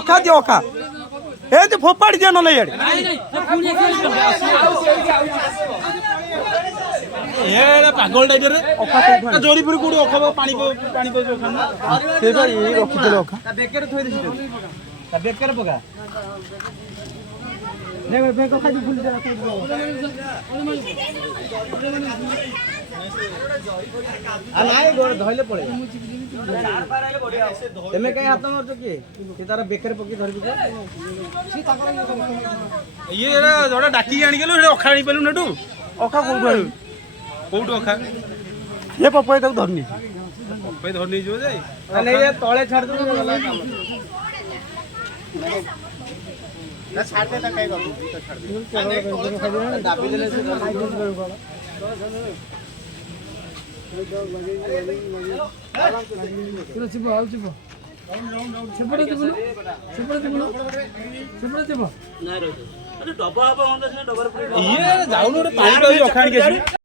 ଅଖା ଦିଅ ଅଖା ଏ ଯେ ଫୋପାଡ଼ି ଦିଅ ନହେଲେ ଇଆଡ଼େ ପାଗଳ ଟାଇପର ଜୋରି ପୁରୀ କୋଉଠି ଅଖା ପାଣି ପାଣି ସେ ବା ଏଇ ରଖିଥିଲେ ଅଖା ବେକରେ ଥୋଇ ଦେଇଛି ବେକରେ ପକା ଧଇଲେ ପଳେଇ ତମେ କାହିଁ ହାତ ମାରୁଛ କିଏ ସେ ତାର ବେକରେ ପକେଇ ଧରିବୁ ଇଏ ଜଣେ ଡାକିକି ଆଣିଗଲୁ ସେଟା ଅଖା ଆଣି ପାରିଲୁ ଏଠୁ ଅଖା କୋଉଠୁ ଆଣିବି କୋଉଠୁ ଅଖା ଏ ପପାଇ ତାକୁ ଧରିନି ପପାଇ ଧରି ନେଇଯିବ ଯେ ତାହେଲେ ତଳେ ଛାଡ଼ିଦେବୁ ଗଲା କାମ ଇଏ ଯାଉନୁ ଗୋଟେ ପାଣି ଅଖା ଆଣିକି ଆସିବି